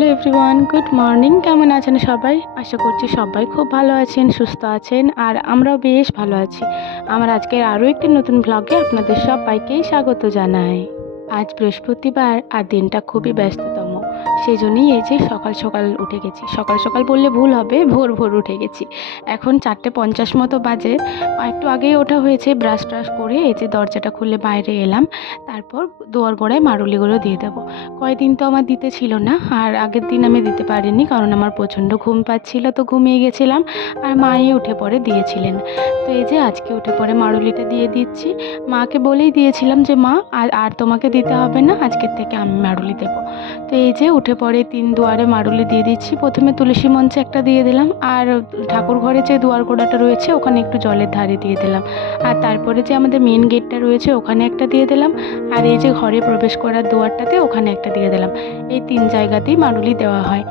Hello everyone, good morning. কেমন আছেন সবাই? আশা করছি সবাই খুব ভালো আছেন, সুস্থ আছেন, আর আমরাও বেশ ভালো আছি। আমার আজকের আরও একটি নতুন ব্লগে আপনাদের সবাইকেই স্বাগত জানাই। আজ বৃহস্পতিবার আর দিনটা খুবই ব্যস্ততম। সেই জন্যই এই যে সকাল সকাল উঠে গেছি। সকাল সকাল বললে ভুল হবে, ভোর ভোর উঠে গেছি। এখন চারটে পঞ্চাশ মতো বাজে। একটু আগেই ওঠা হয়েছে, ব্রাশ ট্রাশ করে এই যে দরজাটা খুলে বাইরে এলাম। তারপর দুয়ার গোড়ায় মারুলিগুলো দিয়ে দেবো। কয়েকদিন তো আমার দিতে ছিল না, আর আগের দিন আমি দিতে পারিনি কারণ আমার প্রচণ্ড ঘুম পাচ্ছিল তো ঘুমিয়ে গেছিলাম। আর মাই উঠে পরে দিয়েছিলেন। তো এই যে আজকে উঠে পরে মারুলিটা দিয়ে দিচ্ছি। মাকে বলেই দিয়েছিলাম যে, মা, আর আর তোমাকে দিতে হবে না, আজকের থেকে আমি মারুলি দেবো। তো এই যে উঠে পরে তিন দুয়ারে মারুলি দিয়ে দিচ্ছি। প্রথমে তুলসী মঞ্চে একটা দিয়ে দিলাম, আর ঠাকুর ঘরে যে দুয়ার গোড়াটা রয়েছে, ওখানে একটু জলের ধারে দিয়ে দিলাম। আর তারপরে যে আমাদের মেন গেটটা রয়েছে, ওখানে একটা দিয়ে দিলাম। আর এই যে ঘরে প্রবেশ করার দুয়ারটাতে ওখানে একটা দিয়ে দিলাম। এই তিন জায়গাতেই মারুলি দেওয়া হয়।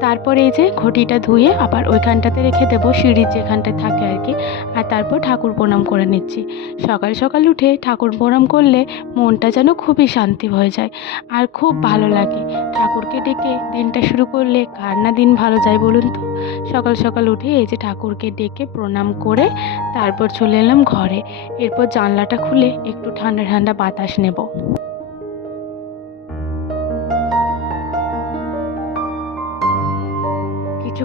তারপরে এই যে ঘটিটা ধুয়ে আবার ওইখানটাতে রেখে দেবো, সিঁড়ির যেখানটায় থাকে আর কি। আর তারপর ঠাকুর প্রণাম করে নিচ্ছি। সকাল সকাল উঠে ঠাকুর প্রণাম করলে মনটা যেন খুবই শান্তি হয়ে যায় আর খুব ভালো লাগে। ঠাকুরকে ডেকে দিনটা শুরু করলে কার না দিন ভালো যায় বলুন তো? সকাল সকাল উঠে এই যে ঠাকুরকে ডেকে প্রণাম করে তারপর চলে এলাম ঘরে। এরপর জানলাটা খুলে একটু ঠান্ডা ঠান্ডা বাতাস নেব।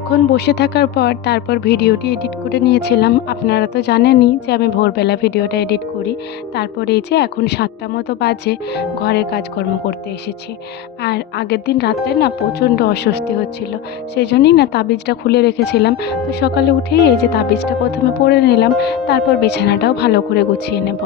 কিছুক্ষণ বসে থাকার পর তারপর ভিডিওটি এডিট করে নিয়েছিলাম। আপনারা তো জানেনই যে আমি ভোরবেলা ভিডিওটা এডিট করি। তারপর এই যে এখন সাতটা মতো বাজে, ঘরে কাজকর্ম করতে এসেছি। আর আগের দিন রাত্রে না প্রচণ্ড অস্বস্তি হচ্ছিল। সেই জন্যই না তাবিজটা খুলে রেখেছিলাম। তো সকালে উঠেই এই যে তাবিজটা প্রথমে পরে নিলাম, তারপর বিছানাটাও ভালো করে গুছিয়ে নেব।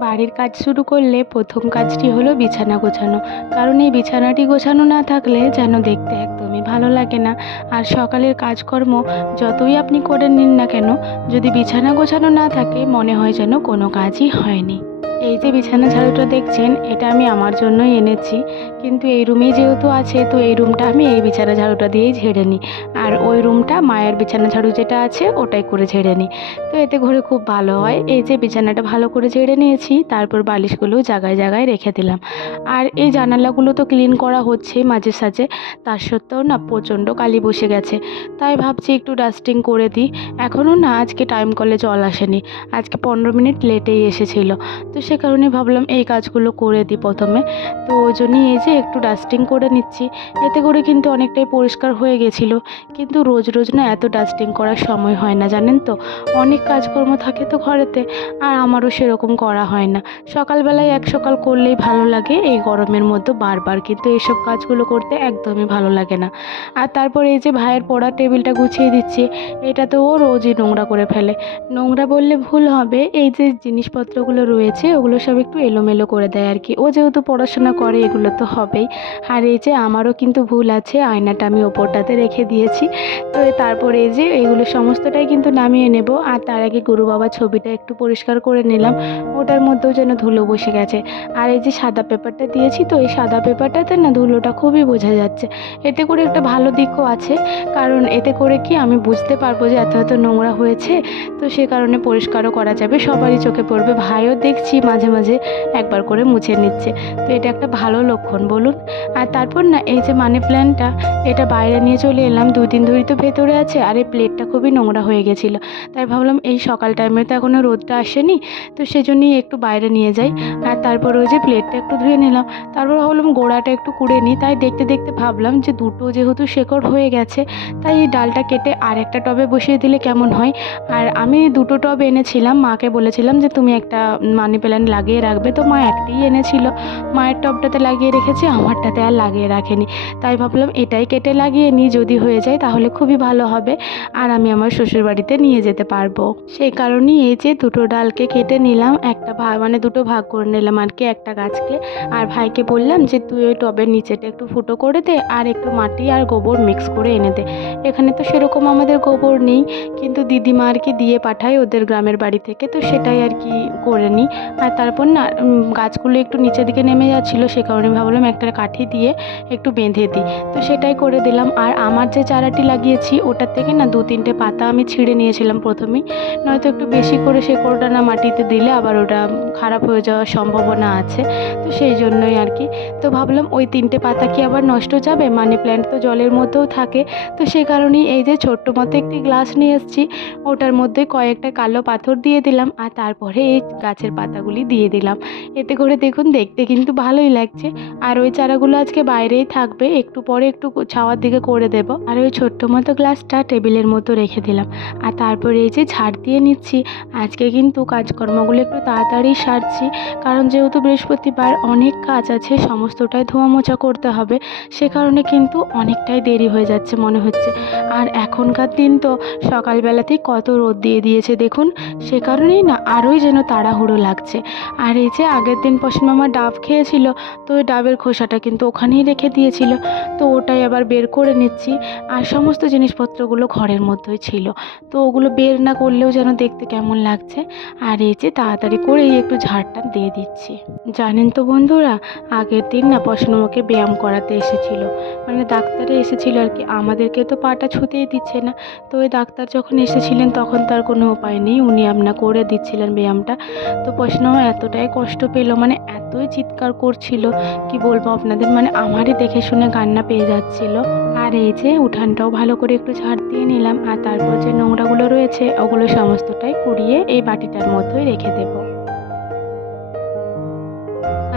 বাড়ির কাজ শুরু করলে প্রথম কাজটি হলো বিছানা গোছানো। কারণ এই বিছানাটি গোছানো না থাকলে যেন দেখতে একদমই ভালো লাগে না। আর সকালের কাজকর্ম যতই আপনি করে নিন না কেন, যদি বিছানা গোছানো না থাকে, মনে হয় যেন কোনো কাজই হয়নি। এই যে বিছানা ঝাড়ুটা দেখছেন, এটা আমি আমার জন্যই এনেছি। কিন্তু এই রুমেই যেহেতু আছে, তো এই রুমটা আমি এই বিছানা ঝাড়ুটা দিয়েই ঝেড়ে নিই। আর ওই রুমটা মায়ের বিছানা ঝাড়ু যেটা আছে, ওটাই করে ঝেড়ে নিই। তো এতে করে খুব ভালো হয়। এই যে বিছানাটা ভালো করে ঝেড়ে নিয়েছি, তারপর বালিশগুলো জায়গায় জায়গায় রেখে দিলাম। আর এই জানালাগুলো তো ক্লিন করা হচ্ছে মাঝে সাঝে, তার সত্ত্বেও না প্রচণ্ড কালি বসে গেছে। তাই ভাবছি একটু ডাস্টিং করে দিই। এখনও না, আজকে টাইম কলে জল আসেনি। আজকে পনেরো মিনিট লেটেই এসেছিল। তো সে কারণে ভাবলাম এই কাজগুলো করে দিই প্রথমে। তো ওই জন্যই এই যে একটু ডাস্টিং করে নিচ্ছি। এতে করে কিন্তু অনেকটাই পরিষ্কার হয়ে গেছিল। কিন্তু রোজ রোজ না এত ডাস্টিং করার সময় হয় না, জানেন তো? অনেক কাজকর্ম থাকে তো ঘরেতে, আর আমারও সেরকম করা হয় না। সকালবেলায় এক সকাল করলেই ভালো লাগে, এই গরমের মধ্যে বারবার কিন্তু এইসব কাজগুলো করতে একদমই ভালো লাগে না। আর তারপর এই যে ভাইয়ের পড়ার টেবিলটা গুছিয়ে দিচ্ছি এটা তো ও রোজই নোংরা করে ফেলে। নোংরা বললে ভুল হবে, এই যে জিনিসপত্রগুলো রয়েছে ওগুলো সব একটু এলোমেলো করে দেয় আর কি ও যেহেতু পড়াশোনা করে, এগুলো তো হবেই। আর এই যে আমারও কিন্তু ভুল আছে, আয়নাটা আমি ওপরটাতে রেখে দিয়েছি। তো তারপরে এই যে এগুলো সমস্তটাই কিন্তু নামিয়ে নেব। আর তার আগে গুরু বাবার ছবিটা একটু পরিষ্কার করে নিলাম। ওটার মধ্যেও যেন ধুলো বসে গেছে। আর এই যে সাদা পেপারটা দিয়েছি, তো এই সাদা পেপারটাতে না ধুলোটা খুবই বোঝা যাচ্ছে। এতে করে একটা ভালো দিকও আছে। কারণ এতে করে কি আমি বুঝতে পারব যে এত এত নোংরা হয়েছে। তো সে কারণে পরিষ্কারও করা যাবে। সবারই চোখে পড়বে। ভাইও দেখছি। মাঝে মাঝে একবার করে মুছে নিচ্ছে। তো এটা একটা ভালো লক্ষণ, বলুন। আর তারপর না, এই যে মানি প্ল্যান্টটা এটা বাইরে নিয়ে চলে এলাম। দুই দিন ধরেই তো ভেতরে আছে, আর এই প্লেটটা খুবই নোংরা হয়ে গেছিল। তাই ভাবলাম, এই সকাল টাইমে তো এখনও রোদটা আসেনি, তো সেজন্যই একটু বাইরে নিয়ে যাই। আর তারপর ওই যে প্লেটটা একটু ধুয়ে নিলাম। তারপর ভাবলাম, গোড়াটা একটু কুড়ে নিই। তাই দেখতে দেখতে ভাবলাম যে দুটো যেহেতু শেকড় হয়ে গেছে, তাই এই ডালটা কেটে আর একটা টবে বসিয়ে দিলে কেমন হয়? আর আমি দুটো টব এনেছিলাম, মাকে বলেছিলাম যে, তুমি একটা মানি প্ল্যান্ট লাগিয়ে রাখবে তো মা একটিই এনেছিল। মায়ের টবটাতে লাগিয়ে রেখেছে, আমারটাতে আর লাগিয়ে রাখেনি। তাই ভাবলাম এটাই কেটে লাগিয়ে নিই যদি হয়ে যায় তাহলে খুবই ভালো হবে, আর আমি আমার শ্বশুরবাড়িতে নিয়ে যেতে পারব। সেই কারণেই এই যে দুটো ডালকে কেটে নিলাম, একটা ভাগ মানে দুটো ভাগ করে নিলাম আর কি, একটা গাছকে। আর ভাইকে বললাম যে, তুই ওই টবের নিচেটা একটু ফুটো করে দে, আর একটু মাটি আর গোবর মিক্স করে এনে দে। এখানে তো সেরকম আমাদের গোবর নেই, কিন্তু দিদিমা আর কি দিয়ে পাঠায় ওদের গ্রামের বাড়ি থেকে, তো সেটাই আর কি করে নিই। আর তারপর না গাছগুলো একটু নিচের দিকে নেমে যাচ্ছিল, সে কারণে ভাবলাম একটা কাঠি দিয়ে একটু বেঁধে দিই। তো সেটাই করে দিলাম। আর আমার যে চারাটি লাগিয়েছি, ওটার থেকে না দু তিনটে পাতা আমি ছিঁড়ে নিয়েছিলাম প্রথমেই। নয়তো একটু বেশি করে শেকড়টা না মাটিতে দিলে আবার ওটা খারাপ হয়ে যাওয়ার সম্ভাবনা আছে। তো সেই জন্যই আর কি। তো ভাবলাম ওই তিনটে পাতা কি আবার নষ্ট যাবে? মানি প্ল্যান্ট তো জলের মধ্যেও থাকে। তো সেই কারণেই এই যে ছোট্ট মতো একটি গ্লাস নিয়ে এসেছি, ওটার মধ্যে কয়েকটা কালো পাথর দিয়ে দিলাম। আর তারপরে এই গাছের পাতাগুলি দিয়ে দিলাম। এতে করে দেখুন, দেখতে কিন্তু ভালোই লাগছে। আর ওই চারাগুলো আজকে বাইরেই থাকবে। একটু পরে একটু ছাওয়ার দিকে করে দেব। আর ওই ছোট্ট মতো গ্লাসটা টেবিলের মতো রেখে দিলাম। আর তারপরে এই যে ঝাড় দিয়ে নিচ্ছি, আজকে কিন্তু কাজকর্মগুলো একটু তাড়াতাড়ি সারছি। কারণ যেহেতু বৃহস্পতিবার অনেক কাজ আছে, সমস্তটাই ধোয়া মোছা করতে হবে। সে কারণে কিন্তু অনেকটাই দেরি হয়ে যাচ্ছে মনে হচ্ছে। আর এখনকার দিন তো সকালবেলাতেই কত রোদ দিয়ে দিয়েছে দেখুন। সে কারণেই না, আরোই যেন তাড়াহুড়ো লাগছে। আর এই যে আগের দিন পশ্চিম মামা ডাব খেয়েছিল, তো ওই ডাবের খোসাটা কিন্তু ওখানেই রেখে দিয়েছিল। তো ওটাই আবার বের করে নিচ্ছি। আর সমস্ত জিনিসপত্রগুলো ঘরের মধ্যেই ছিল। তো ওগুলো বের না করলেও যেন দেখতে কেমন লাগছে। আর এই যে তাড়াতাড়ি করেই একটু ঝাড়টা দিয়ে দিচ্ছি। জানেন তো বন্ধুরা, আগের দিন না পশনমাকে ব্যায়াম করাতে এসেছিল। মানে ডাক্তারে এসেছিল আর কি। আমাদেরকে তো পাটা ছুতেই দিচ্ছে না। তো ওই ডাক্তার যখন এসেছিলেন তখন তার কোনো উপায় নেই। উনি আপনা করে দিচ্ছিলেন ব্যায়ামটা। তো পশনমা এতটাই কষ্ট পেল মানে এতই চিৎকার করছিল, কি বলব আপনাদের মানে আমারই দেখে শুনে কান্না পেয়ে যাচ্ছিল। আর এই যে উঠানটাও ভালো করে একটু ঝাড় দিয়ে নিলাম, আর তারপর যে নোংরাগুলো রয়েছে, ওগুলো সমস্তটাই কুড়িয়ে এই বাটিটার মধ্যেই রেখে দেবো।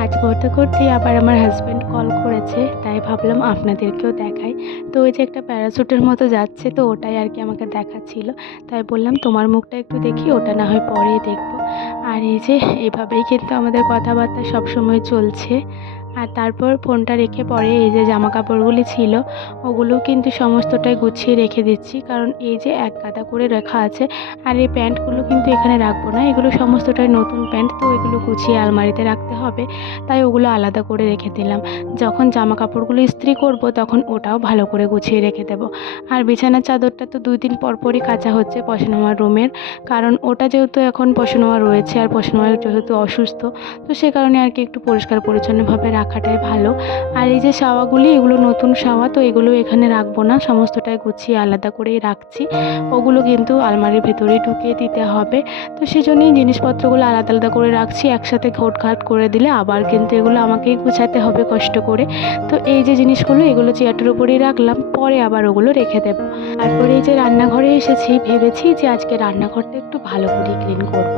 কাজ করতে করতেই আবার আমার হাজব্যান্ড কল করেছে, তাই ভাবলাম আপনাদেরকেও দেখাই। তো ওই যে একটা প্যারাসুটের মতো যাচ্ছে, তো ওটাই আর কি আমাকে দেখাচ্ছিল। তাই বললাম, তোমার মুখটা একটু দেখি, ওটা না হয় পরেই দেখব। আর এই যে, এভাবেই কিন্তু আমাদের কথাবার্তা সবসময় চলছে। আর তারপর ফোনটা রেখে পরে এই যে জামা কাপড়গুলি ছিল, ওগুলো কিন্তু সমস্তটাই গুছিয়ে রেখে দিচ্ছি। কারণ এই যে এক গাদা করে রাখা আছে, আর এই প্যান্টগুলো কিন্তু এখানে রাখব না। এগুলো সমস্তটাই নতুন প্যান্ট, তো এগুলো গুছিয়ে আলমারিতে রাখতে হবে। তাই ওগুলো আলাদা করে রেখে দিলাম। যখন জামা কাপড়গুলো ইস্ত্রি করব, তখন ওটাও ভালো করে গুছিয়ে রেখে দেবো। আর বিছানার চাদরটা তো দুই দিন পর পরই কাচা হচ্ছে পশনমার রুমের। কারণ ওটা যেহেতু এখন পশনমা রয়েছে, আর পশনমা যেহেতু অসুস্থ, তো সে কারণে আর কি একটু পরিষ্কার পরিচ্ছন্নভাবে রাখাটাই ভালো। আর এই যে শাওয়াগুলি, এগুলো নতুন শাওয়া, তো এগুলো এখানে রাখব না। সমস্তটাই গুছিয়ে আলাদা করেই রাখছি। ওগুলো কিন্তু আলমারির ভেতরেই ঢুকিয়ে দিতে হবে। তো সেই জন্যই জিনিসপত্রগুলো আলাদা আলাদা করে রাখছি। একসাথে ঘোটঘাট করে দিলে আবার কিন্তু এগুলো আমাকেই গুছাতে হবে কষ্ট করে। তো এই যে জিনিসগুলো, এগুলো চেয়ারটার উপরেই রাখলাম। পরে আবার ওগুলো রেখে দেবো। তারপরে এই যে রান্নাঘরে এসেছি, ভেবেছি যে আজকে রান্নাঘরটা একটু ভালো করে ক্লিন করব।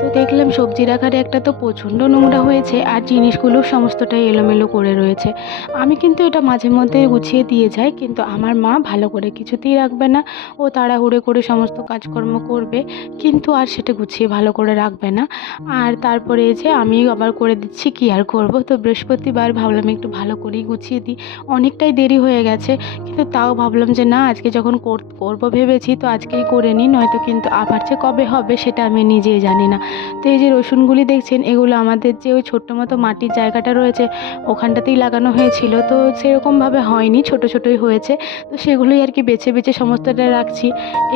তো দেখলাম সবজি রাখার একটা তো প্রচণ্ড নোংরা হয়েছে, আর জিনিসগুলো সমস্তটাই এলোমেলো করে রয়েছে। আমি কিন্তু এটা মাঝে মধ্যে গুছিয়ে দিয়ে যাই, কিন্তু আমার মা ভালো করে কিছুতেই রাখবে না। ও তাড়াহুড়ো করে সমস্ত কাজকর্ম করবে, কিন্তু আর সেটা গুছিয়ে ভালো করে রাখবে না। আর তারপরে যে আমি আবার করে দিচ্ছি, কি আর করব? তো বৃহস্পতিবার ভাবলাম একটু ভালো করেই গুছিয়ে দিই। অনেকটাই দেরি হয়ে গেছে, কিন্তু তাও ভাবলাম যে না, আজকে যখন কর- করব ভেবেছি, তো আজকেই করে নিই, নয়তো কিন্তু আবার যে কবে হবে সেটা আমি নিজেই জানি না। তো এই যে রসুনগুলি দেখছেন, এগুলো আমাদের যে ওই ছোট্ট মতো মাটির জায়গাটা রয়েছে ওখানটাতেই লাগানো হয়েছিল। তো সেরকমভাবে হয়নি, ছোট ছোটোই হয়েছে। তো সেগুলোই আর কি বেছে বেছে সমস্তটা রাখছি।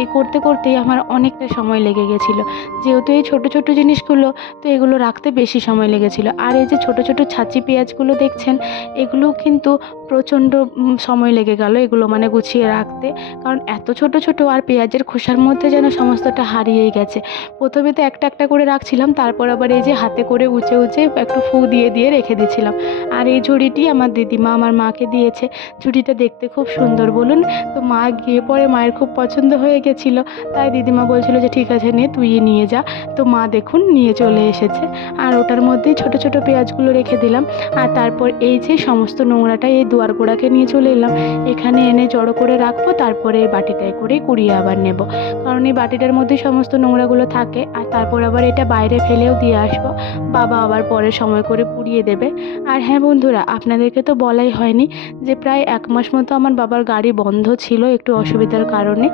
এই করতে করতেই আমার অনেকটা সময় লেগে গেছিল। যেহেতু এই ছোট ছোট জিনিসগুলো, তো এগুলো রাখতে বেশি সময় লেগেছিল। আর এই যে ছোট ছোট ছাঁচি পেঁয়াজগুলো দেখছেন, এগুলো কিন্তু প্রচণ্ড সময় লেগে গেল এগুলো মানে গুছিয়ে রাখতে। কারণ এত ছোট ছোট আর পেঁয়াজের খোসার মধ্যে যেন সমস্তটা হারিয়েই গেছে। প্রথমে তো একটা একটা করে রাখছিলাম, তারপর আবার এই যে হাতে করে উঁচে উঁচে একটু ফু দিয়ে দিয়ে রেখে দিয়েছিলাম। আর এই ঝুড়িটি আমার দিদিমা আমার মাকে দিয়েছে। ঝুড়িটা দেখতে খুব সুন্দর, বলুন। তো মা গিয়ে পরে মায়ের খুব পছন্দ হয়ে গেছিল। তাই দিদিমা বলছিল যে, ঠিক আছে নে, তুই নিয়ে যা। তো মা দেখুন নিয়ে চলে এসেছে। আর ওটার মধ্যেই ছোট ছোট পেঁয়াজগুলো রেখে দিলাম। আর তারপর এই যে সমস্ত নোংরাটা এই দুয়ার গোড়াকে নিয়ে চলে এলাম। এখানে এনে জড়ো করে রাখব, তারপরে এই বাটিটায় করে কুড়িয়ে আবার নেব। কারণ এই বাটিটার মধ্যেই সমস্ত নোংরাগুলো থাকে। আর তারপর আবার এটা বাইরে ফেলেও দিয়ে আসব। বাবা আবার পরে সময় করে পুড়িয়ে দেবে। আর হ্যাঁ বন্ধুরা, আপনাদেরকে তো বলাই হয়নি যে প্রায় এক মাস মতো আমার বাবার গাড়ি বন্ধ ছিল একটু অসুবিধার কারণে।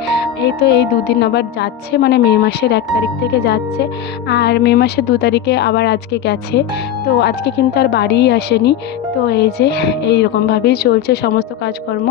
এই তো এই দুদিন আবার যাচ্ছে মানে মে মাসের এক তারিখ থেকে যাচ্ছে আর মে মাসের দু তারিখে আবার আজকে গেছে। তো আজকে কিন্তু আর বাড়িই আসেনি। তো এই যে এই রকমভাবেই চলছে সমস্ত কাজকর্ম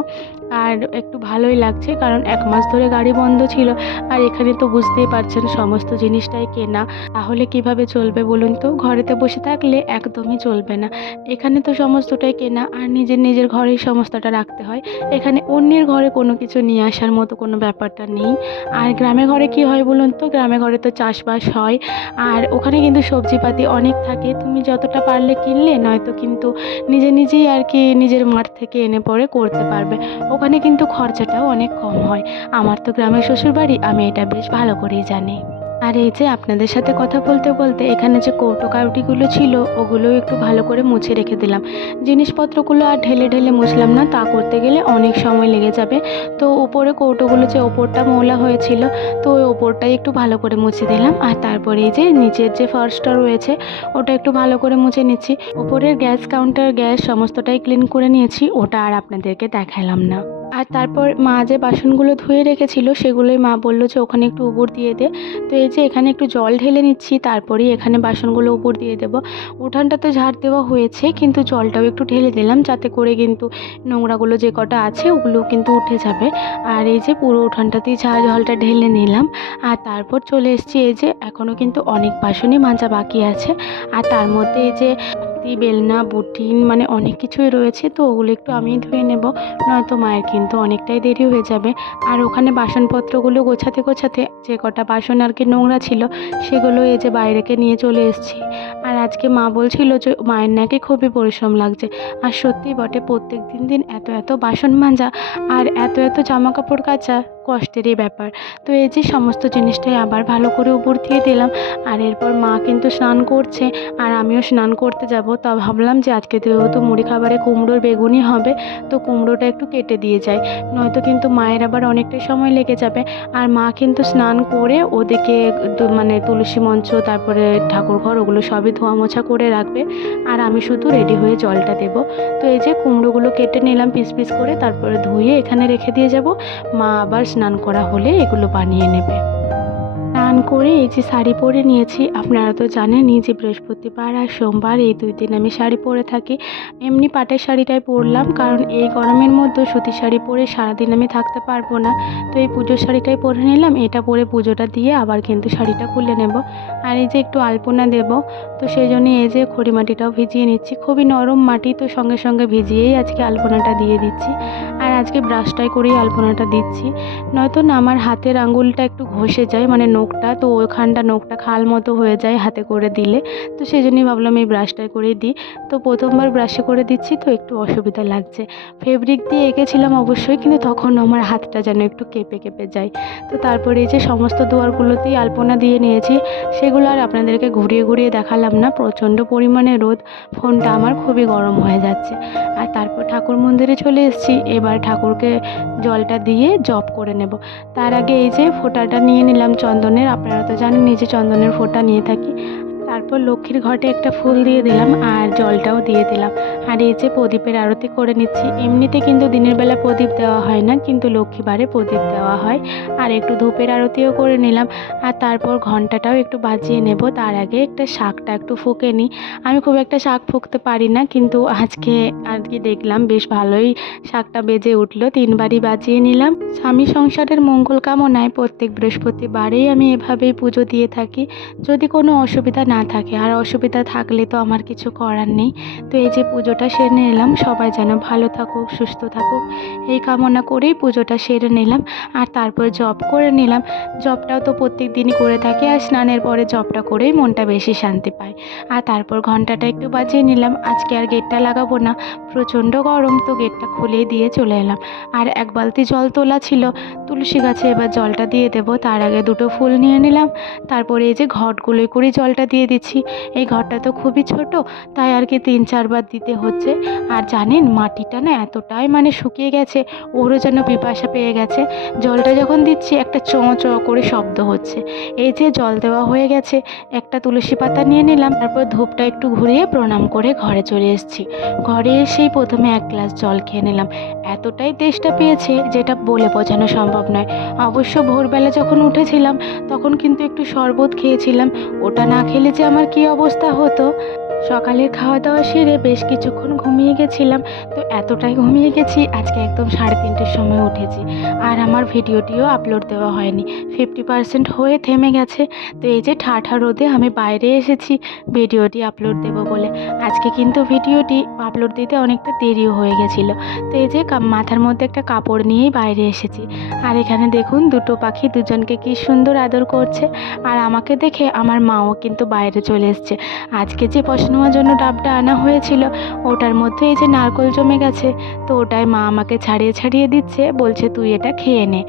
আর একটু ভালোই লাগছে কারণ এক মাস ধরে গাড়ি বন্ধ ছিল আর এখানে তো বুঝতেই পারছেন সমস্ত জিনিসটাই কেনা। তাহলে কীভাবে চলবে বলুন তো? ঘরেতে বসে থাকলে একদমই চলবে না। এখানে তো সমস্তটাই কেনা, আর নিজের নিজের ঘরেই সমস্তটা রাখতে হয়। এখানে অন্যের ঘরে কোনো কিছু নিয়ে আসার মতো কোনো ব্যাপারটা নেই। আর গ্রামে ঘরে কি হয় বলুন তো? গ্রামে ঘরে তো চাষবাস হয়। আর ওখানে কিন্তু সবজিপাতি অনেক থাকে। তুমি যতটা পারলে কিনলে, নয়তো কিন্তু নিজে নিজেই আর কি নিজের মাঠ থেকে এনে পরে করতে পারবে। ওখানে কিন্তু খরচাটাও অনেক কম হয়। আমার তো গ্রামের শ্বশুরবাড়ি, আমি এটা বেশ ভালো করেই জানি। আর এই যে আপনাদের সাথে কথা বলতে বলতে এখানে যে কৌটো কাউটিগুলো ছিল, ওগুলোও একটু ভালো করে মুছে রেখে দিলাম। জিনিসপত্রগুলো আর ঢেলে ঢেলে মুছলাম না, তা করতে গেলে অনেক সময় লেগে যাবে। তো উপরে কৌটোগুলো যে ওপরটা ময়লা হয়েছিল, তো ওই ওপরটাই একটু ভালো করে মুছে দিলাম। আর তারপরে এই যে নিচের যে ফার্স্টটা রয়েছে, ওটা একটু ভালো করে মুছে নিচ্ছি। ওপরের গ্যাস কাউন্টার গ্যাস সমস্তটাই ক্লিন করে নিয়েছি, ওটা আর আপনাদেরকে দেখালাম না। আর তারপর মা যে বাসনগুলো ধুয়ে রেখেছিল সেগুলোই মা বলল যে ওখানে একটু উপর দিয়ে দে। তো এই যে এখানে একটু জল ঢেলে নিচ্ছি, তারপরেই এখানে বাসনগুলো উপর দিয়ে দেবো। উঠানটা তো ঝাড় দেওয়া হয়েছে, কিন্তু জলটাও একটু ঢেলে দিলাম যাতে করে কিন্তু নোংরাগুলো যে কটা আছে ওগুলো কিন্তু উঠে যাবে। আর এই যে পুরো উঠানটাতেই ঝাড় জলটা ঢেলে নিলাম। আর তারপর চলে এসেছি এই যে এখনও কিন্তু অনেক বাসনই মাজা বাকি আছে। আর তার মধ্যে এই যে পাতি, বেলনা বুটিন মানে অনেক কিছুই রয়েছে তো ওগুলো একটু আমিই ধুয়ে নেব। নয়তো মায়ের কিন্তু অনেকটাই দেরি হয়ে যাবে। আর ওখানে বাসনপত্রগুলো গোছাতে গোছাতে যে কটা বাসন আর কি নোংরা ছিল সেগুলো এই যে বাইরেকে নিয়ে চলে এসেছি। আর আজকে মা বলছিল যে মায়ের নাকি খুবই পরিশ্রম লাগছে। আর সত্যি বটে প্রত্যেক দিন দিন এত এত বাসন মাজা আর এত এত জামা কাপড় কাচা। কষ্টেরই ব্যাপার। তো এই যে সমস্ত জিনিসটাই আবার ভালো করে উপর দিয়ে দিলাম। আর এরপর মা কিন্তু স্নান করছে, আর আমিও স্নান করতে যাব। তা ভাবলাম যে আজকে যেহেতু মুড়ি খাবারে কুমড়োর বেগুনি হবে, তো কুমড়োটা একটু কেটে দিয়ে যাই। নয়তো কিন্তু মায়ের আবার অনেকটাই সময় লেগে যাবে। আর মা কিন্তু স্নান করে ওদিকে মানে তুলসী মঞ্চ, তারপরে ঠাকুর ঘর, ওগুলো সবই ধোয়া মোছা করে রাখবে। আর আমি শুধু রেডি হয়ে জলটা দেব। তো এই যে কুমড়োগুলো কেটে নিলাম, পিস পিস করে, তারপরে ধুয়ে এখানে রেখে দিয়ে যাব। মা আবার স্নান করা হলে এগুলো বানিয়ে নেবে। স্নান করে এই যে শাড়ি পরে নিয়েছি, আপনারা তো জানেনই যে বৃহস্পতিবার আর সোমবার এই দুই দিন আমি শাড়ি পরে থাকি। এমনি পাটের শাড়িটাই পরলাম, কারণ এই গরমের মধ্যে সুতির শাড়ি পরে সারাদিন আমি থাকতে পারব না। তো এই পুজোর শাড়িটাই পরে নিলাম, এটা পরে পুজোটা দিয়ে আবার কিন্তু শাড়িটা খুলে নেব। আর এই যে একটু আলপনা দেব, তো সেই জন্য এই যে খড়ি মাটিটাও ভিজিয়ে নিচ্ছি। খুবই নরম মাটি, তো সঙ্গে সঙ্গে ভিজিয়েই আজকে আলপনাটা দিয়ে দিচ্ছি। আজকে ব্রাশটাই করেই আলপনাটা দিচ্ছি। নয়তো না, আমার হাতের আঙুলটা একটু ঘষে যায় মানে নখটা, তো ওখানটা নখটা খাল মতো হয়ে যায় হাতে করে দিলে। তো সেই জন্যই ভাবলাম এই ব্রাশটাই করে দিই। তো প্রথমবার ব্রাশে করে দিচ্ছি, তো একটু অসুবিধা লাগছে। ফেব্রিক দিয়ে এঁকেছিলাম অবশ্যই, কিন্তু তখন আমার হাতটা যেন একটু কেঁপে কেঁপে যায়। তো তারপরে এই যে সমস্ত দুয়ারগুলোতেই আলপনা দিয়ে নিয়েছি, সেগুলো আর আপনাদেরকে ঘুরিয়ে ঘুরিয়ে দেখালাম না। প্রচণ্ড পরিমাণে রোদ, ফোনটা আমার খুবই গরম হয়ে যাচ্ছে। আর তারপর ঠাকুর মন্দিরে চলে এসেছি, এবার ঠাকুরকে জলটা দিয়ে জপ করে নেব। তার আগে এই যে ফোঁটাটা নিয়ে নিলাম চন্দনের, আপনারা তো জানেন নিজে চন্দনের ফোঁটা নিয়ে থাকি। তারপর লক্ষ্মীর ঘটে একটা ফুল দিয়ে দিলাম আর জলটাও দিয়ে দিলাম। আর এই যে প্রদীপের আরতি করে নিচ্ছি, এমনিতে কিন্তু দিনের বেলা প্রদীপ দেওয়া হয় না, কিন্তু লক্ষ্মীবারে প্রদীপ দেওয়া হয়। আর একটু ধূপের আরতিও করে নিলাম। আর তারপর ঘন্টাটাও একটু বাজিয়ে নেব, তার আগে একটা শাকটা একটু ফুঁকে নিই। আমি খুব একটা শাক ফুঁকতে পারি না, কিন্তু আজকে আর কি দেখলাম, বেশ ভালোই শাকটা বেজে উঠল, তিনবারই বাজিয়ে নিলাম। স্বামী সংসারের মঙ্গল কামনায় প্রত্যেক বৃহস্পতিবারেই আমি এভাবেই পুজো দিয়ে থাকি। যদি কোনো অসুবিধা না থাকে, আর অসুবিধা থাকলে তো আমার কিছু করার নেই। তো এই যে পুজোটা সেরে নিলাম, সবাই যেন ভালো থাকুক, সুস্থ থাকুক, এই কামনা করেই পুজোটা সেরে নিলাম। আর তারপর জব করে নিলাম। জবটাও তো প্রত্যেক দিনই করে থাকি, আর স্নানের পরে জবটা করেই মনটা বেশি শান্তি পায়। আর তারপর ঘন্টাটা একটু বাজিয়ে নিলাম। আজকে আর গেটটা লাগাবো না, প্রচণ্ড গরম, তো গেটটা খুলেই দিয়ে চলে এলাম। আর এক বালতি জল তোলা ছিল, তুলসী গাছে এবার জলটা দিয়ে দেবো। তার আগে দুটো ফুল নিয়ে নিলাম। তারপরে এই যে ঘটগুলোই করে জলটা দিয়ে দিচ্ছি। এই ঘরটা তো খুবই ছোট, তাই আর কি তিন চারবার দিতে হচ্ছে। আর জানেন, মাটিটা না এতটাই মানে শুকিয়ে গেছে, ওরও যেন পিপাসা পেয়ে গেছে। জলটা যখন দিচ্ছি, একটা চঁ চঁ করে শব্দ হচ্ছে। এই যে জল দেওয়া হয়ে গেছে, একটা তুলসী পাতা নিয়ে নিলাম, তারপর ধূপটা একটু ঘুরিয়ে প্রণাম করে ঘরে চলে এসেছি। ঘরে এসেই প্রথমে এক গ্লাস জল খেয়ে নিলাম। এতটাই তেষ্টা পেয়েছে যেটা বলে বোঝানো সম্ভব নয়। অবশ্য ভোরবেলা যখন উঠেছিলাম, তখন কিন্তু একটু শরবত খেয়েছিলাম। ওটা না খেলে যে আমার কী অবস্থা হতো? সকালের খাওয়া দাওয়া সেরে বেশ কিছুক্ষণ ঘুমিয়ে গেছিলাম, তো এতটাই ঘুমিয়ে গেছি, আজকে একদম সাড়ে তিনটের সময় উঠেছি। আর আমার ভিডিওটিও আপলোড দেওয়া হয়নি। ফিফটি পার্সেন্ট হয়ে থেমে গেছে, তো এই যে ঠাঠা রোদে আমি বাইরে এসেছি, ভিডিওটি আপলোড দেবো বলে। আজকে কিন্তু ভিডিওটি আপলোড দিতে অনেকটা দেরিও হয়ে গেছিল, তো এই যে মাথার মধ্যে একটা কাপড় নিয়েই বাইরে এসেছি। আর এখানে দেখুন, দুটো পাখি দুজনকে কি সুন্দর আদর করছে, আর আমাকে দেখে আমার মাও কিন্তু বাইরে চলে এসছে। আজকে যে পশানোর জন্য ডাবটা আনা হয়েছিল। ওটার মধ্যে এই যে নারকোল জমে গেছে, তো ওটাই মা আমাকে ছাড়িয়ে ছাড়িয়ে দিচ্ছে, বলছে তুই এটা খেয়ে নে।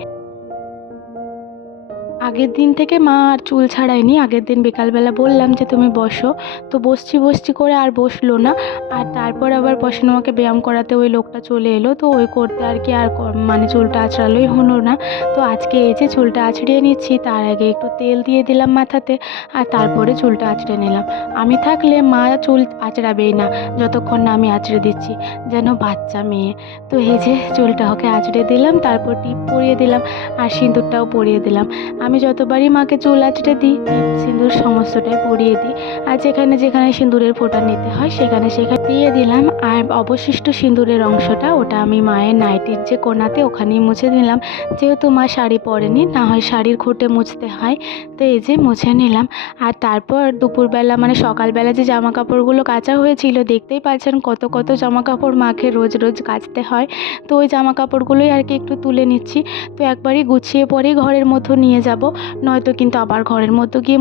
আগের দিন থেকে মা আর চুল ছাড়ায়নি। আগের দিন বিকালবেলা বললাম যে, তুমি বসো। তো বসছি বসছি করে আর বসল না। আর তারপর আবার বসানো আমাকে ব্যায়াম করাতে ওই লোকটা চলে এলো। তো ওই করতে আর কি আর মানে চুলটা আঁচড়ালোই হলো না। তো আজকে এই যে চুলটা আঁচড়িয়ে নিচ্ছি, তার আগে একটু তেল দিয়ে দিলাম মাথাতে আর তারপরে চুলটা আঁচড়ে নিলাম। আমি থাকলে মা চুল আঁচড়াবেই না, যতক্ষণ না আমি আঁচড়ে দিচ্ছি, যেন বাচ্চা মেয়ে। তো এই যে চুলটা ওকে আঁচড়ে দিলাম, তারপর টিপ পরিয়ে দিলাম আর সিঁদুরটাও পরিয়ে দিলাম। আমি যতবারই মাকে চুল আঁচড়ে দিই, সিঁদুর সমস্তটাই পরিয়ে দিই। আর যেখানে যেখানে সিঁদুরের ফোঁটা নিতে হয়, সেখানে সেখানে দিয়ে দিলাম। আর অবশিষ্ট সিঁদুরের অংশটা ওটা আমি মায়ের নাইটির যে কোনাতে ওখানেই মুছে দিলাম। যেহেতু মা শাড়ি পরেনি, না হয় শাড়ির খুঁটে মুছতে হয়, তো এই যে মুছে নিলাম। আর তারপর দুপুরবেলা মানে সকালবেলা যে জামা কাপড়গুলো কাচা হয়েছিল, দেখতেই পাচ্ছেন কত কত জামা কাপড় মাকে রোজ রোজ কাচতে হয়। তো ওই জামা কাপড়গুলোই আর কি একটু তুলে নিচ্ছি। তো একবারই গুছিয়ে পরেই ঘরের মতো নিয়ে যাব। নয়তো কিন্তু আবার ঘরের মধ্যে গিয়ে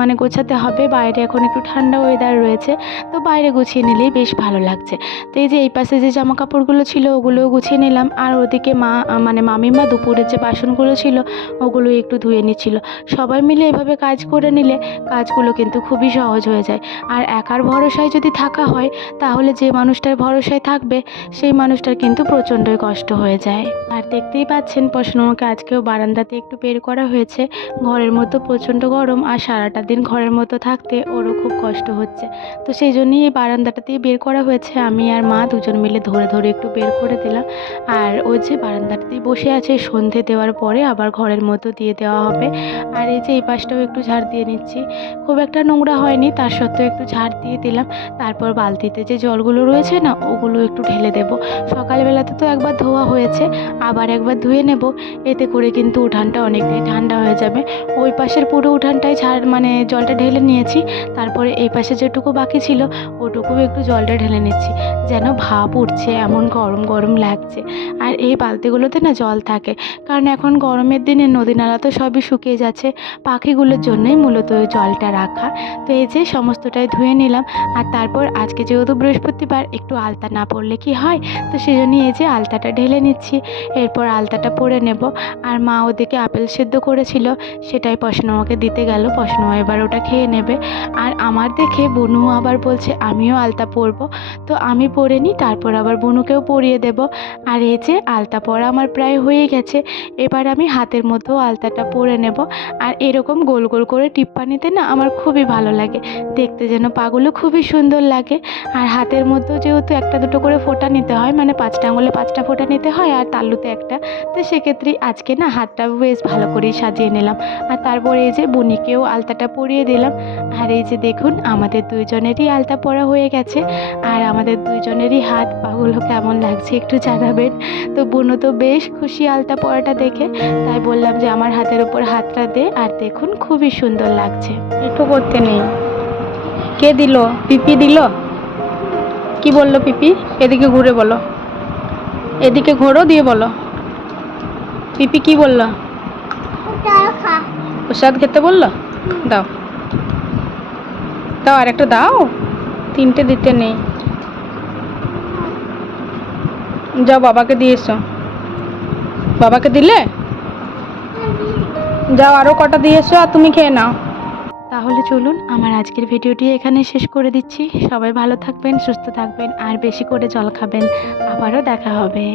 মানে গোছাতে হবে। বাইরে এখন একটু ঠান্ডা ওয়েদার রয়েছে। তো বাইরে গুছিয়ে নিলেই বেশ ভালো লাগছে। তো এই যে এই পাশে যে জামা কাপড়গুলো ছিল, ওগুলোও গুছিয়ে নিলাম। আর ওদিকে মা মানে মামিমা দুপুরের যে বাসনগুলো ছিল ওগুলো একটু ধুয়ে নিচ্ছিল। সবাই মিলে এভাবে কাজ করে নিলে কাজগুলো কিন্তু খুবই সহজ হয়ে যায়। আর একার ভরসায় যদি থাকা হয়, তাহলে যে মানুষটার ভরসায় থাকবে, সেই মানুষটার কিন্তু প্রচণ্ডই কষ্ট হয়ে যায়। আর দেখতেই পাচ্ছেন প্রশ্নমাকে আজকেও বারান্দাতে একটু বের করা হয়েছে। ঘরের মতো প্রচণ্ড গরম আর সারাটা দিন ঘরের মতো থাকতে ওরও খুব কষ্ট হচ্ছে। তো সেই জন্যই এই বারান্দাটাতেই বের করা হয়েছে। আমি আর মা দুজন মিলে ধরে ধরে একটু বের করে দিলাম। আর ও যে বারান্দাটাতেই বসে আছে, সন্ধে দেওয়ার পরে আবার ঘরের মতো দিয়ে দেওয়া হবে। আর এই যে এই পাশটাও একটু ঝাড় দিয়ে নিচ্ছি। খুব একটা নোংরা হয়নি, তার সত্ত্বেও একটু ঝাড় দিয়ে দিলাম। তারপর বালতিতে যে জলগুলো রয়েছে না, ওগুলো একটু ঢেলে দেব। সকালবেলাতে তো একবার ধোয়া হয়েছে, আবার একবার ধুয়ে নেব। এতে করে কিন্তু উঠানটা অনেকটাই ঠান্ডা হয়ে যাবে। ওই পাশের পুরো উঠানটাই ঝাড় মানে জলটা ঢেলে নিয়েছি। তারপরে এই পাশে যেটুকু বাকি ছিল ওটুকু একটু জলটা ঢেলে নিচ্ছি। যেন ভাপ উঠছে, এমন গরম গরম লাগছে। আর এই বালতিগুলোতে না জল থাকে। কারণ এখন গরমের দিনে নদী নালা তো সবই শুকিয়ে যাচ্ছে। পাখিগুলোর জন্যই মূলত ওই জলটা রাখা। তো এই যে সমস্তটাই ধুয়ে নিলাম। আর তারপর আজকে যেহেতু বৃহস্পতিবার, একটু আলতা না পড়লে কি হয়? তো সেই এই যে আলতাটা ঢেলে নিচ্ছি। এরপর আলতাটা পরে নেব। আর মা ওদিকে আপেল সেদ্ধ করেছিল সেটাই পশনমাকে দিতে গেল। পশনমা এবার ওটা খেয়ে নেবে। আর আমার দেখে বনু আবার বলছে, আমিও আলতা পরবো। তো আমি পরে নিই, তারপর আবার বনুকেও পরিয়ে দেব। আর এই যে, আলতা পরা আমার প্রায় হয়ে গেছে। এবার আমি হাতের মধ্যেও আলতাটা পরে নেব। আর এরকম গোল গোল করে টিপ্পানিতে না আমার খুবই ভালো লাগে। দেখতে যেন পাগুলো খুবই সুন্দর লাগে। আর হাতের মধ্যেও যেহেতু একটা দুটো করে ফোঁটা নিতে হয় মানে পাঁচটা আঙুলে পাঁচটা ফোঁটা নিতে হয় আর তালুতে একটা, তো সেক্ষেত্রে আজকে না হাতটা বেশ ভালো করেই সাজিয়ে নিলাম। আর তারপরে এই যে বুনিকেও আলতাটা পরিয়ে দিলাম। আর এই যে দেখুন, আমাদের দুইজনেরই আলতা পরা হয়ে গেছে। আর আমাদের দুইজনেরই হাত পাগুলো কেমন লাগছে একটু জানাবেন। তো বুনু তো বেশ খুশি আলতা পরাটা দেখে। তাই বললাম যে আমার হাতের উপর হাতটা দে, আর দেখুন খুবই সুন্দর লাগছে। একটু করতে নেই। কে দিল? পিপি দিল? কি বলল পিপি? এদিকে ঘুরে বলো। এদিকে ঘোরো, দিয়ে বলো। পিপি কি বলল? প্রসাদ খেতে বলল? দাও। দাও আর একটা দাও। তিনটে দিতে নেই। যাও, বাবাকে দিয়ে এসো। বাবাকে দিলে? যাও আরও কটা দিয়ে এসো আর তুমি খেয়ে নাও। তাহলে চলুন, আমার আজকের ভিডিওটি এখানে শেষ করে দিচ্ছি। সবাই ভালো থাকবেন, সুস্থ থাকবেন, আর বেশি করে জল খাবেন। আবারও দেখা হবে।